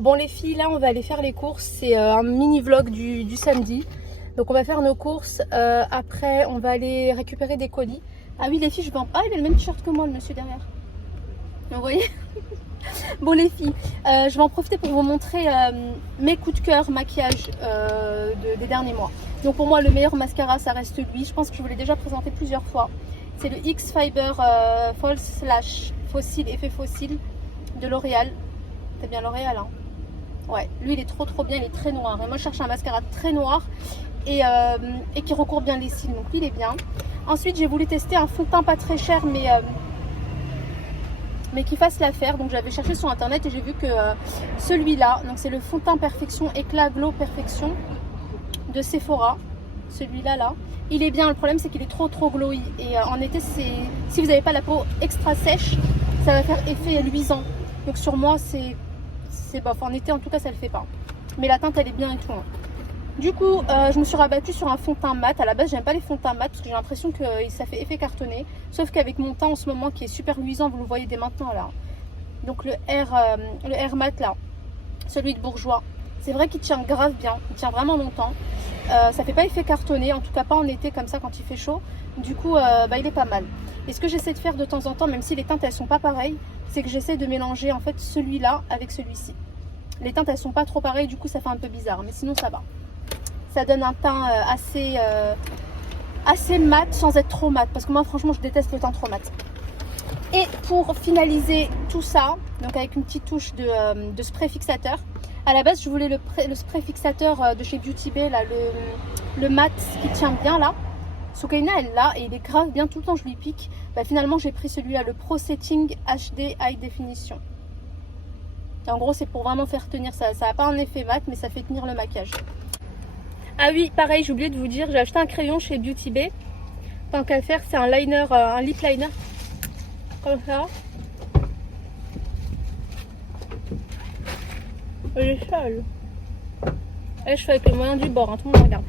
Bon les filles, là on va aller faire les courses, c'est un mini vlog du samedi. Donc on va faire nos courses, après on va aller récupérer des colis. Ah oui les filles, je vais en... Ah il a le même t-shirt que moi le monsieur derrière. Vous voyez? Bon les filles, je vais en profiter pour vous montrer mes coups de cœur maquillage des derniers mois. Donc pour moi le meilleur mascara ça reste lui, je pense que je vous l'ai déjà présenté plusieurs fois. C'est le X Fiber False Lash Fossile, effet fossile de L'Oréal. C'est bien L'Oréal hein? Ouais, lui il est trop bien, il est très noir. Et moi je cherche un mascara très noir et qui recouvre bien les cils, donc lui il est bien. Ensuite j'ai voulu tester un fond de teint pas très cher mais qui fasse l'affaire. Donc j'avais cherché sur internet et j'ai vu que celui-là, donc c'est le fond de teint Perfection Éclat Glow Perfection de Sephora. Celui-là là, il est bien. Le problème c'est qu'il est trop glowy et en été si vous n'avez pas la peau extra sèche, ça va faire effet luisant. Donc sur moi c'est bof, en été en tout cas ça le fait pas. Mais la teinte elle est bien et tout hein. Du coup je me suis rabattue sur un fond de teint mat. À la base j'aime pas les fonds de teint mat parce que j'ai l'impression que ça fait effet cartonné. Sauf qu'avec mon teint en ce moment qui est super luisant, vous le voyez dès maintenant là. Donc le Air mat là, celui de Bourjois, c'est vrai qu'il tient grave bien, il tient vraiment longtemps. Ça fait pas effet cartonné, en tout cas pas en été comme ça quand il fait chaud. Du coup il est pas mal. Et ce que j'essaie de faire de temps en temps, même si les teintes elles sont pas pareilles, c'est que j'essaie de mélanger en fait celui-là avec celui-ci. Les teintes elles sont pas trop pareilles, du coup ça fait un peu bizarre, mais sinon ça va. Ça donne un teint assez mat sans être trop mat, parce que moi franchement je déteste le teint trop mat. Et pour finaliser tout ça, donc avec une petite touche de spray fixateur. À la base je voulais le spray fixateur de chez Beauty Bay, là, le mat qui tient bien là. Soukaina elle l'a et il est grave bien, tout le temps je lui pique. Bah, finalement j'ai pris celui-là, le Pro Setting HD High Definition. Et en gros c'est pour vraiment faire tenir ça. Ça n'a pas un effet mat mais ça fait tenir le maquillage. Ah oui, pareil, j'ai oublié de vous dire, j'ai acheté un crayon chez Beauty Bay. Tant qu'à faire, c'est un liner, un lip liner. Comme ça. Il est sale. Et je fais avec le moyen du bord, hein, tout le monde regarde.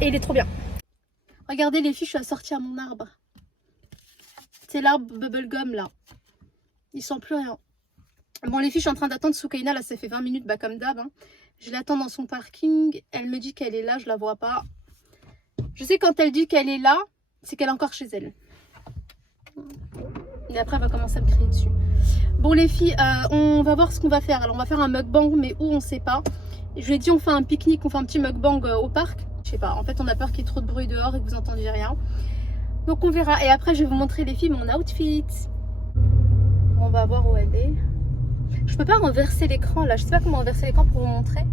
Et il est trop bien. Regardez les filles, je suis assortie à mon arbre. C'est l'arbre bubblegum là. Il sent plus rien. Bon les filles, je suis en train d'attendre Soukaina, là ça fait 20 minutes, bah comme d'hab. Hein. Je l'attends dans son parking, elle me dit qu'elle est là, je la vois pas. Je sais quand elle dit qu'elle est là, c'est qu'elle est encore chez elle. Et après elle va commencer à me crier dessus. Bon les filles, on va voir ce qu'on va faire. Alors on va faire un mukbang, mais où on sait pas. Je lui ai dit on fait un pique-nique, on fait un petit mukbang au parc. Je sais pas, en fait on a peur qu'il y ait trop de bruit dehors et que vous entendiez rien. Donc on verra. Et après je vais vous montrer les filles mon outfit. On va voir où elle est. Je peux pas renverser l'écran là, je sais pas comment renverser l'écran pour vous montrer.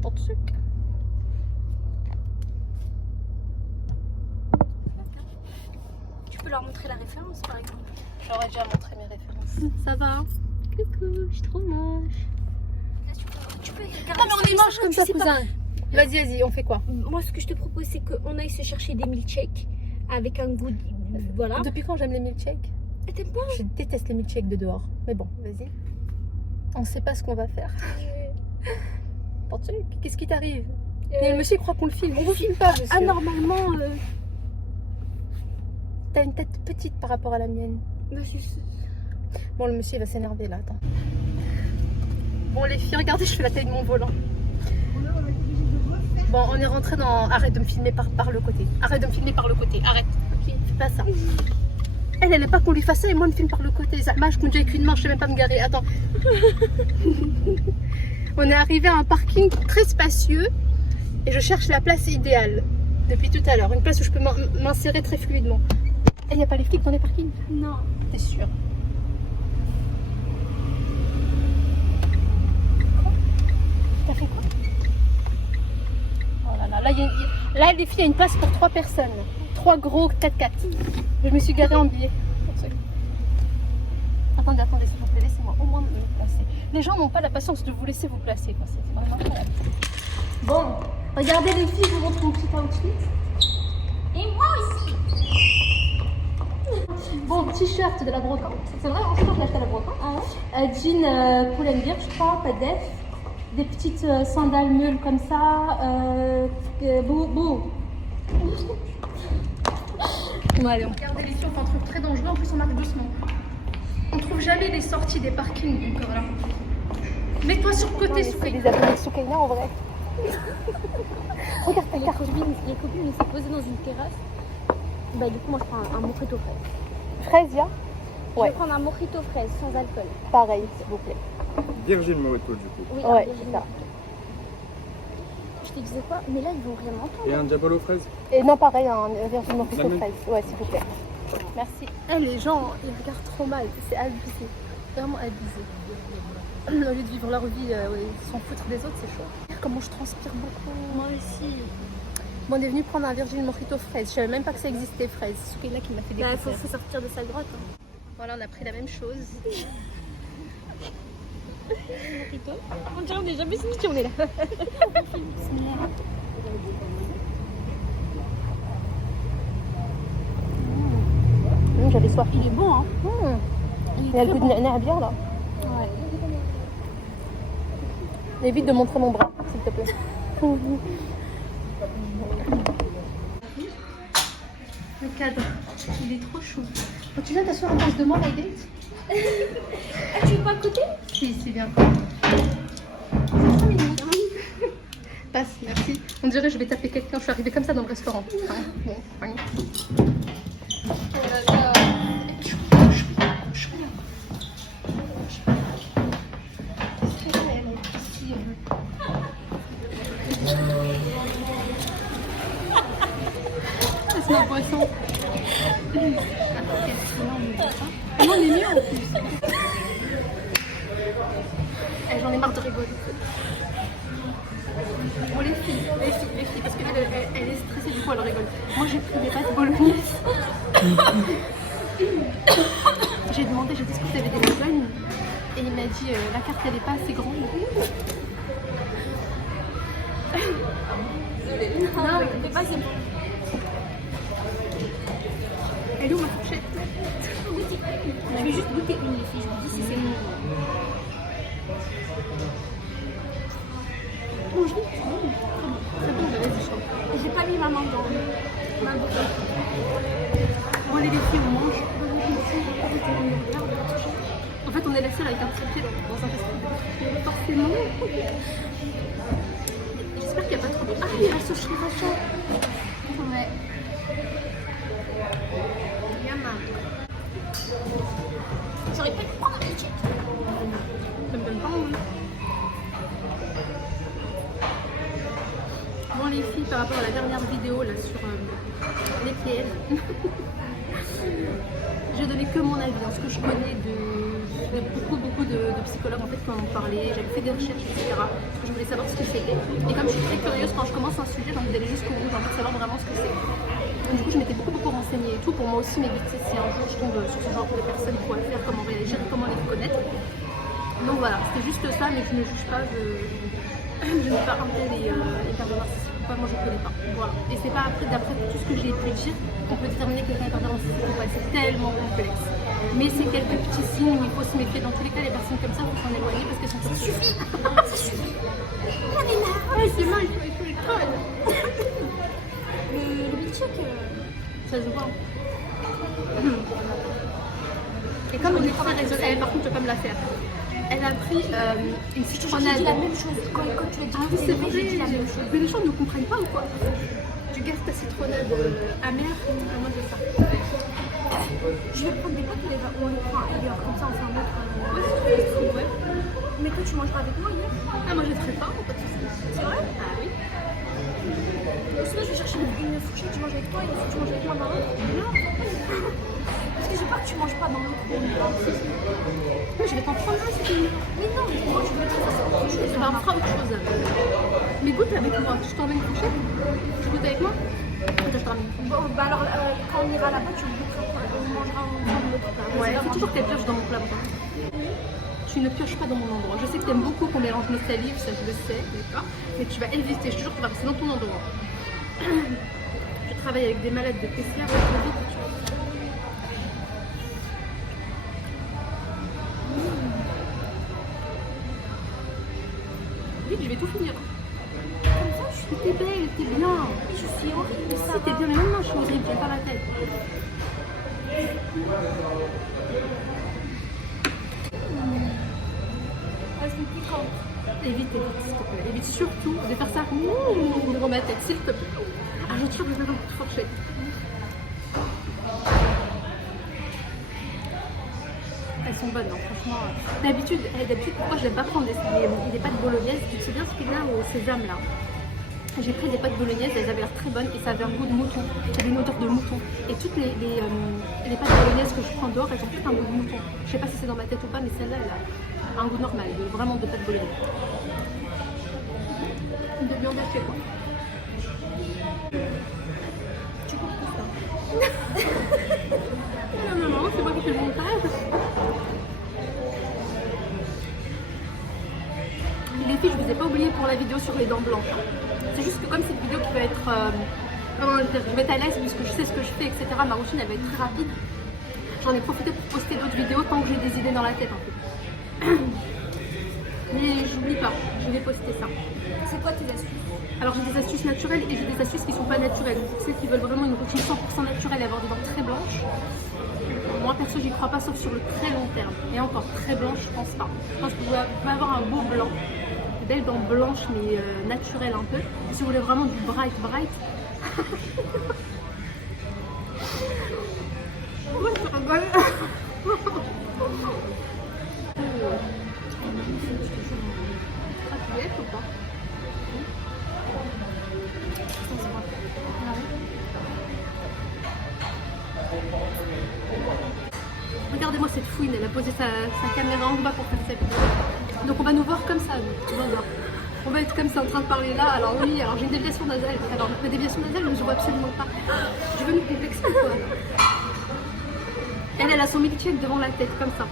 Pour truc. Tu peux leur montrer la référence par exemple. J'aurais déjà montré mes références. Ça va? Coucou, je suis trop moche. Là, tu peux regarder. Non mais on est moche comme ça cousin. Vas-y, on fait quoi? Moi ce que je te propose c'est qu'on aille se chercher des milkshakes avec un goût. Voilà. Depuis quand j'aime les milkshakes? T'aimes pas? Je déteste les milkshakes de dehors. Mais bon, vas-y. On sait pas ce qu'on va faire. Pour truc, qu'est-ce qui t'arrive? Le monsieur croit qu'on le filme. On vous filme pas, monsieur. Ah normalement. T'as une tête petite par rapport à la mienne. Bah, Bon, le monsieur il va s'énerver là, attends. Bon les filles, regardez, je fais la taille de mon volant. Bon, on est rentré dans... Arrête de me filmer par le côté. Arrête de me filmer par le côté, arrête. Ok, fais pas ça. Elle n'a pas qu'on lui fasse ça et moi on me filme par le côté. Zahma, je conduis avec une main, je sais même pas me garer. Attends. On est arrivé à un parking très spacieux et je cherche la place idéale depuis tout à l'heure. Une place où je peux m'insérer très fluidement. Et il n'y a pas les flics dans les parkings? Non. T'es sûre? T'as fait quoi? Oh là là, là les filles, il y a une place pour 3 personnes. 3 gros 4x4. Je me suis garée en biais. Attendez, s'il vous plaît, laissez-moi au moins me placer. Les gens n'ont pas la patience de vous laisser vous placer. C'est vraiment incroyable. Bon, regardez les filles, je vous montre mon petit outfit. Et moi aussi. Bon, t-shirt de la brocante. C'est vrai, en fait, je l'ai acheté à la brocante. Ah ouais. Jean Pull&Bear, je crois, pas def. Des petites sandales meules comme ça. Bon, allez, regardez les filles, on fait un truc très dangereux. En plus, jamais les sorties des parkings. Donc voilà. Mets-toi sur le côté, C'est Soukaina. les abonnés de Soukaina en vrai. Regarde ta carte. Les copines, ils s'est posées dans une terrasse. Bah du coup moi je prends un mojito fraise. Fraise, ya? Je Ouais. vais prendre un mojito fraise sans alcool. Pareil, s'il vous plaît. Virgin Mojito du coup. Oui, Ouais, un c'est ça. Je te disais quoi? Mais là ils vont rien entendre. Et un Diabolo fraise. Et non, pareil, un Virgin Mojito La même. fraise. Ouais, s'il vous plaît. Merci. Les gens, ils regardent trop mal. C'est abusé. Vraiment abusé. Au lieu de vivre leur vie, s'en foutre des autres, c'est chaud. Comment je transpire beaucoup. Moi aussi. Bon, on est venu prendre un Virgin Mojito fraise. Je savais même pas que ça existait, fraise. C'est là qui m'a fait Bah découvrir. faut sortir de sa grotte. Hein. Voilà, on a pris la même chose. On dirait on n'est jamais fini si on est là. J'avais soif. Il est bon hein. Il a le goût de nana bien là. Ouais. Évite de montrer mon bras, s'il te plaît. Le cadre, il est trop chou. Quand tu viens t'asseoir en face de moi, Maïdé? Ah, tu veux pas à côté? Si, c'est bien. C'est 5 minutes. Passe, merci. On dirait que je vais taper quelqu'un. Je suis arrivée comme ça dans le restaurant. Bon, fine. Oh là là. C'est ma boisson. Ah non, on est mieux en plus. J'en ai marre de rigoler. Bon, les filles, parce qu'elle elle est stressée, du coup elle rigole. Moi j'ai pris des pâtes bolognaises. J'ai demandé, j'ai dit est-ce que vous avez des lasagnes? Et il m'a dit la carte elle est pas assez grande. Non, mais pas c'est bon. Elle est où ma fourchette? Je vais juste goûter une les filles, je vous dis si c'est bon. Mange vite. C'est bon, vas-y, je chante. J'ai pas mis ma main dans ma bouche. Bon, les filles, on mange. En fait, on est la seule avec un petit pied dans un festival. Forcément. J'espère qu'il n'y a pas trop de... Ah, il y a la sauce sriracha. Ouais. Yama. J'aurais pas pu prendre un petit. Ça me donne pas envie. Bon, les filles, par rapport à la dernière vidéo là, sur les pierres, j'ai donné que mon avis, ce que je connais de beaucoup de psychologues en fait, qui en ont parlé. J'avais fait des recherches, etc. Parce que je voulais savoir ce que c'était. Et comme je suis très curieuse quand je commence un sujet, j'ai envie d'aller jusqu'au bout, j'ai envie de savoir vraiment ce que c'est. Donc, du coup, je m'étais beaucoup renseignée et tout pour moi aussi m'éviter si un jour je tombe sur ce genre de personnes, quoi faire, comment réagir, comment les reconnaître. Donc voilà, c'était juste ça, mais je ne juge pas, je n'ai pas un tel et hyper narcissique. Moi je ne connais pas. Voilà. Et c'est pas après, d'après tout ce que j'ai pu dire, qu'on peut déterminer que quelqu'un est narcissique ou pas. C'est tellement complexe. Mais c'est quelques petits signes où il faut se méfier. Dans tous les cas, les personnes comme ça, il faut s'en éloigner parce qu'elles sont toxiques. Ça suffit. Ça suffit. Ouais, c'est mal, il faut les coller. Le milkshake, Ça se voit. Et comme on est très raisonnable, par contre, tu peux pas me la faire. Elle a pris une citronade. j'ai dit la même chose. Quand tu l'as dit, C'est vrai, j'ai dit la même chose. mais les gens ne comprennent pas ou quoi? Tu gardes ta citronnade amère, moi je veux ça. Je vais prendre des pâtes, on les prend ailleurs, comme ça on fait un autre. Ouais. Mais toi tu mangeras avec moi hier? Ah, moi j'ai très faim, pas de soucis. C'est vrai? Ah oui. Sinon je vais chercher une fourchette, tu manges avec toi et une fourchette, tu manges avec moi dans l'autre. Non, parce que j'ai peur que tu manges pas dans l'autre. Mais je vais t'en prendre un si tu veux. Mais non, mais moi je veux que ça fasse autre chose. On fera autre chose. Mais goûte avec moi. Je t'emmène une fourchette. Tu goûtes avec moi? Attends, je t'emmène. Bon, bah alors quand on ira là-bas, tu me goûteras, on mangera ensemble l'autre plat. Ouais, faut toujours qu'elle pioche dans mon plat. Tu ne pioches pas dans mon endroit. Je sais que tu aimes beaucoup qu'on mélange nos salives, ça je le sais, d'accord? Mais tu vas éviter, je te jure que tu vas rester dans ton endroit. Je travaille avec des malades de PCR. Vite, je vais tout finir. Comme ça, T'es belle, t'es bien. je suis horrible, ça Si, t'es bien, mais même moi je suis horrible, j'ai pas la tête. Évite, s'il te plaît. Évite surtout de faire ça devant ma tête, s'il te plaît. Ah, je tire le coup de fourchette. Elles sont bonnes, hein, franchement. D'habitude, pourquoi je n'aime pas prendre des pâtes bolognaises? Tu te souviens ce qu'il y a au sésame là? J'ai pris des pâtes bolognaises, elles avaient l'air très bonnes et ça avait un goût de mouton. Ça avait une odeur de mouton. Et toutes les pâtes bolognaises que je prends dehors, elles ont toutes un goût de mouton. Je sais pas si c'est dans ma tête ou pas, mais celle-là, elle a un goût normal, vraiment de pâtes bolognaises. De viande hachée, quoi. Tu coupes tout ça. Non, c'est moi qui fais le montage. Les filles, je vous ai pas oublié pour la vidéo sur les dents blanches. C'est juste que comme cette vidéo qui va être, je vais être à l'aise puisque je sais ce que je fais, etc. Ma routine elle va être très rapide. J'en ai profité pour poster d'autres vidéos tant que j'ai des idées dans la tête en fait. Mais j'oublie pas, je vais poster ça. C'est quoi tes astuces? Alors j'ai des astuces naturelles et j'ai des astuces qui sont pas naturelles. Donc pour ceux qui veulent vraiment une routine 100% naturelle et avoir des dents très blanches, moi perso j'y crois pas sauf sur le très long terme. Et encore très blanche, je pense pas. Je pense que vous pouvez avoir un beau blanc. Des belles dents blanches mais naturelles un peu. Et si vous voulez vraiment du bright. Ouais, je rigole. Tu es ou pas? Regardez-moi cette fouine, elle a posé sa caméra en bas pour faire sa vidéo. Donc on va nous voir comme ça, nous. On va être comme ça en train de parler là. Alors oui, alors j'ai une déviation nasale. Alors ma déviation nasale, je ne vois absolument pas. Je veux nous complexer quoi. Elle a son milkshake devant la tête, comme ça.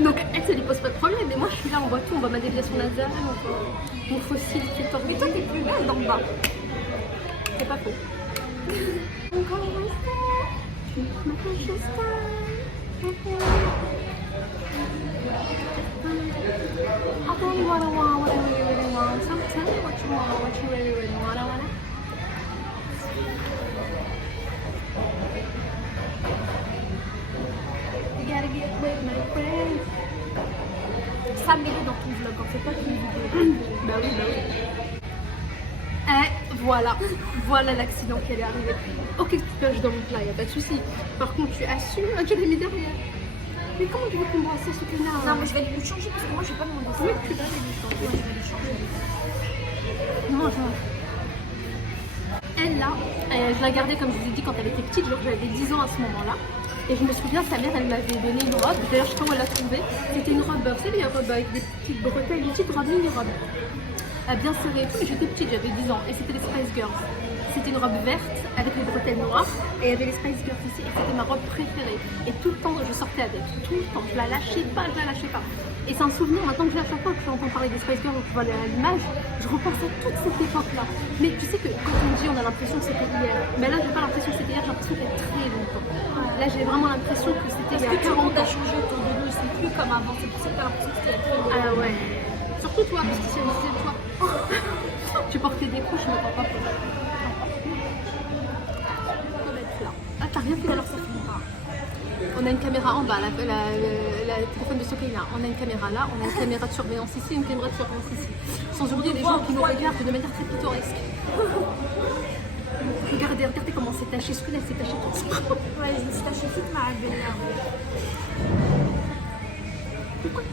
Donc elle, ça lui pose pas de problème. Mais moi je suis là, on voit tout, on voit ma déviation nasale, on voit mon fossile qui est tordu. Mais toi t'es plus belle d'en bas. C'est pas faux. I tell you what I want, what I really want. So tell me what you want, what you really want. I wanna. You gotta get with my friends. Ça m'aide dans ton vlog, en fait, pas qu'une vidéo. Bah oui. Et voilà l'accident qui est arrivé. Ok, tu pêches dans mon plat, y a pas de souci. Par contre, tu assumes, tu l'as mis derrière. Mais comment tu veux qu'on brasse ce canard? Non, mais je vais lui changer parce que moi je vais pas demander ça. Oui, tu vas lui changer. Moi je vais lui changer. Non, elle là, je la gardais comme je vous ai dit quand elle était petite, genre j'avais 10 ans à ce moment-là. Et je me souviens, sa mère elle m'avait donné une robe, d'ailleurs je sais pas où elle l'a trouvée. C'était une robe, vous savez, une robe avec des petites bretelles, une petite robe, mini-robe. Bien serrée et tout, et j'étais petite, j'avais 10 ans, et c'était les Spice Girls. C'était une robe verte avec les bretelles noires, et il y avait les Spice Girls ici, et c'était ma robe préférée. Et tout le temps, je sortais avec, tout le temps, je la lâchais pas. Et c'est un souvenir, maintenant que à chaque fois que j'entends parler des Spice Girls, ou que je vois l'image, je repense à toute cette époque-là. Mais tu sais que quand on dit, on a l'impression que c'était hier. Mais là, j'ai pas l'impression que c'était hier, j'ai l'impression qu'il y a très longtemps. Là, j'ai vraiment l'impression que c'était il y a 40 ans. Tout le monde a changé autour de nous, c'est plus comme avant, c'est pour ça que t'as l'impression que c'était il y a très longtemps. Ah ouais. Surtout toi, parce que c'est toi. Tu portais des couches, je ne comprends pas. Ah, t'as rien fait alors ça finit pas. On a une caméra en bas, la téléphone de Sokeina. On a une caméra là, on a une caméra de surveillance ici, une caméra de surveillance ici. Sans oublier les gens qui nous regardent de manière très pittoresque. Regardez comment c'est taché, ce que là c'est taché tout. Ouais, je me suis tachée toute ma belle-mère.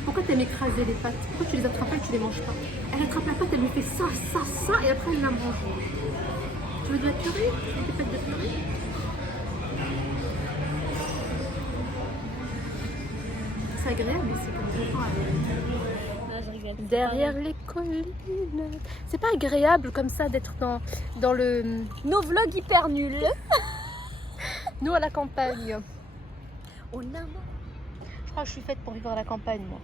Pourquoi t'aimes écraser les pâtes? Pourquoi tu les attrapes pas et tu les manges pas? Elle attrape la pâte, elle lui fait ça, et après elle la mange. Tu veux de la purée? Des pâtes de purée? C'est agréable, mais c'est comme ça. Derrière les collines. C'est pas agréable comme ça d'être dans le... Nos vlogs hyper nuls. Nous à la campagne. On a... Je crois que je suis faite pour vivre à la campagne, moi.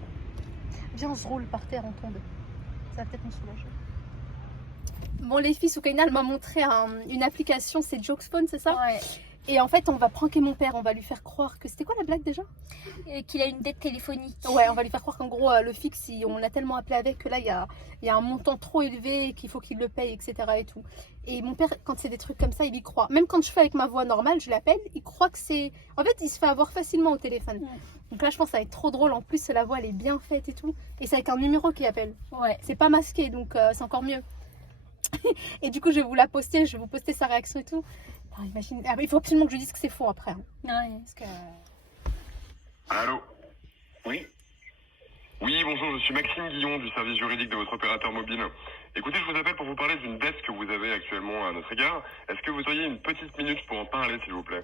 Viens, on se roule par terre, on tombe. Ça va peut-être nous soulager. Bon, les filles, Soukaina, elle m'a montré une application, c'est Jokesphone, c'est ça? Ouais. Et en fait, on va pranker mon père, on va lui faire croire que... C'était quoi la blague déjà? Qu'il a une dette téléphonique. Ouais, on va lui faire croire qu'en gros, le fixe, on l'a tellement appelé avec que là, il y a un montant trop élevé et qu'il faut qu'il le paye, etc. et tout. Et mon père, quand c'est des trucs comme ça, il y croit. Même quand je fais avec ma voix normale, je l'appelle, il croit que c'est... En fait, il se fait avoir facilement au téléphone. Ouais. Donc là, je pense que ça va être trop drôle. En plus, la voix, elle est bien faite et tout. Et c'est avec un numéro qui appelle. Ouais. C'est pas masqué, donc c'est encore mieux. Et du coup, je vais vous la poster, je vais vous poster sa réaction et tout. Alors, imagine... Ah, il faut absolument que je dise que c'est faux après. Hein. Ouais, parce que... Allô? Oui, Oui, bonjour, je suis Maxime Guillon du service juridique de votre opérateur mobile. Écoutez, je vous appelle pour vous parler d'une dette que vous avez actuellement à notre égard. Est-ce que vous auriez une petite minute pour en parler, s'il vous plaît?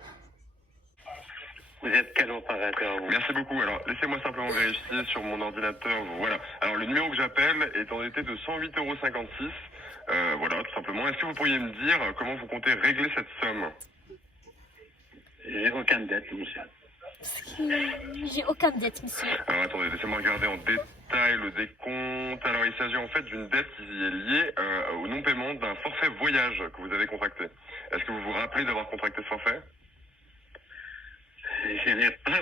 vous êtes quel opérateur vous? Merci beaucoup. Alors, laissez-moi simplement vérifier sur mon ordinateur. Voilà. Alors, le numéro que j'appelle est endetté de 108,56 €. Voilà, tout simplement. Est-ce que vous pourriez me dire comment vous comptez régler cette somme? J'ai aucune dette, monsieur. J'ai aucune dette, monsieur. Alors, attendez, laissez-moi regarder en détail le décompte. Alors, il s'agit en fait d'une dette qui est liée au non-paiement d'un forfait voyage que vous avez contracté. Est-ce que vous vous rappelez d'avoir contracté ce forfait? Je n'ai pas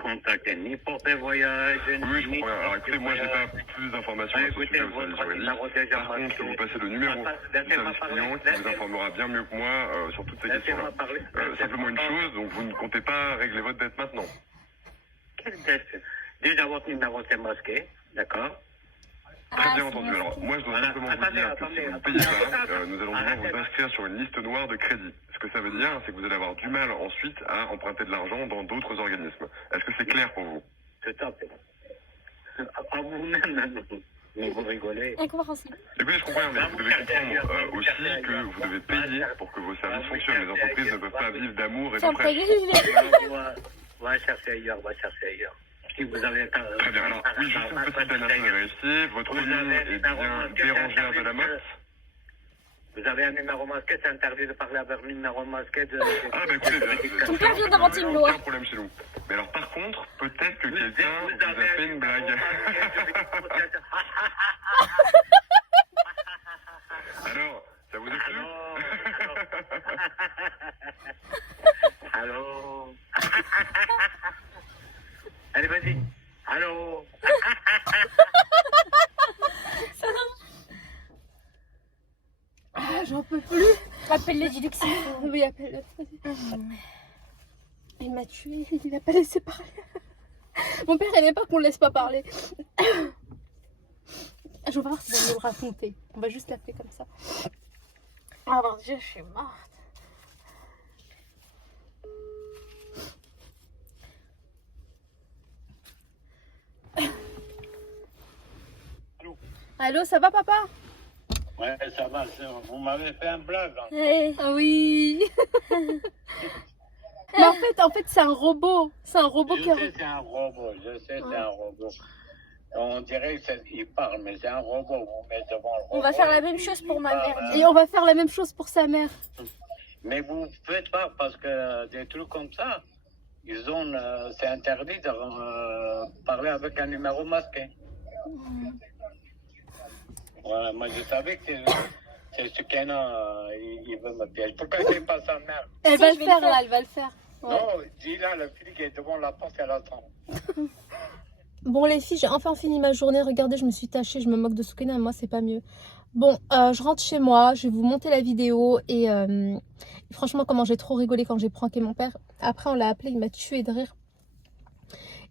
contacté ni pour des voyages, Oui, je comprends bien. Alors écoutez, moi j'ai pas plus d'informations à ce écoutez, sujet au service votre juridique. numéro déjà Par contre, marqué. je vais vous passer le numéro du Laissez-moi service parler. client qui vous informera bien mieux que moi sur toutes ces questions-là. Laissez-moi parler. Simplement une chose, donc vous ne comptez pas régler votre dette maintenant. Quelle dette? Déjà, votre numéro c'est masqué, d'accord? Très Ah, bien c'est entendu. masqué. Alors moi je dois Voilà. simplement vous Attendez, dire que si attendez, vous ne payez attendez. pas, nous allons devoir vous inscrire sur une liste noire de crédit. Ce que ça veut dire, c'est que vous allez avoir du mal ensuite à emprunter de l'argent dans d'autres organismes. Est-ce que c'est clair pour vous? Tout à fait. À vous-même, mais vous rigolez. Incompréhensible. Écoutez, je comprends, mais vous devez comprendre aussi que vous devez payer pour que vos services fonctionnent. Les entreprises ne peuvent pas vivre d'amour et C'est un de prêts. projet. Va chercher ailleurs, va chercher ailleurs. Si vous avez Très bien, alors oui, juste une petite dernière chose à vérifier. Votre nom est bien Bérangère de la Motte. Vous avez un numéro masqué, c'est interdit de parler avec un numéro masqué de... Ah bah écoutez, Ton père vient d'inventer une loi. aucun problème chez nous. Mais alors par contre, peut-être que quelqu'un vous a fait une blague. Alors, ça vous a plu? Allô. Allez, vas-y. Allô. Ah, j'en peux plus. Appelle-le du luxe. Oui, appelle-le. Il m'a tué, il a pas laissé parler. Mon père, il n'aime pas qu'on le laisse pas parler. Je vais voir s'il va nous le raconter. On va juste l'appeler comme ça. Oh mon Dieu, je suis morte. Allô, ça va papa? Ouais, ça va, vous m'avez fait un blague. Hein. Ouais. Ah oui. Mais en fait, c'est un robot. C'est un robot Je qui... sais, c'est un robot, je sais, c'est un robot. On dirait qu'il parle, mais c'est un robot. Vous mettez devant le robot. On va faire la même chose pour ma mère. Et on va faire la même chose pour sa mère. Mais vous ne faites pas, parce que des trucs comme ça, ils ont, c'est interdit de parler avec un numéro masqué. Voilà, moi je savais que c'est ce qu'il il veut me piéger. Pourquoi il ne fait pas sa mère? Elle Si, va je le vais faire le faire. là, elle va le faire. Ouais. Non, dis là, le flic est devant la porte, elle attend. Bon les filles, j'ai enfin fini ma journée. Regardez, je me suis tachée, je me moque de Soukena, mais moi c'est pas mieux. Bon, je rentre chez moi, je vais vous monter la vidéo et franchement comment j'ai trop rigolé quand j'ai pranké mon père. Après on l'a appelé, il m'a tué de rire.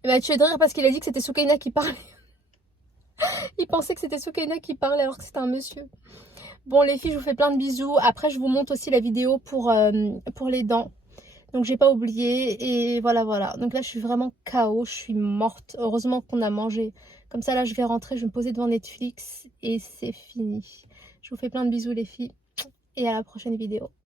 Il m'a tué de rire parce qu'il a dit que c'était Soukaina qui parlait. Il pensait que c'était Soukaina qui parlait alors que c'était un monsieur. Bon les filles, je vous fais plein de bisous. Après je vous montre aussi la vidéo pour les dents. Donc j'ai pas oublié et voilà. Donc là je suis vraiment KO, je suis morte. Heureusement qu'on a mangé. Comme ça là je vais rentrer, je vais me poser devant Netflix et c'est fini. Je vous fais plein de bisous les filles et à la prochaine vidéo.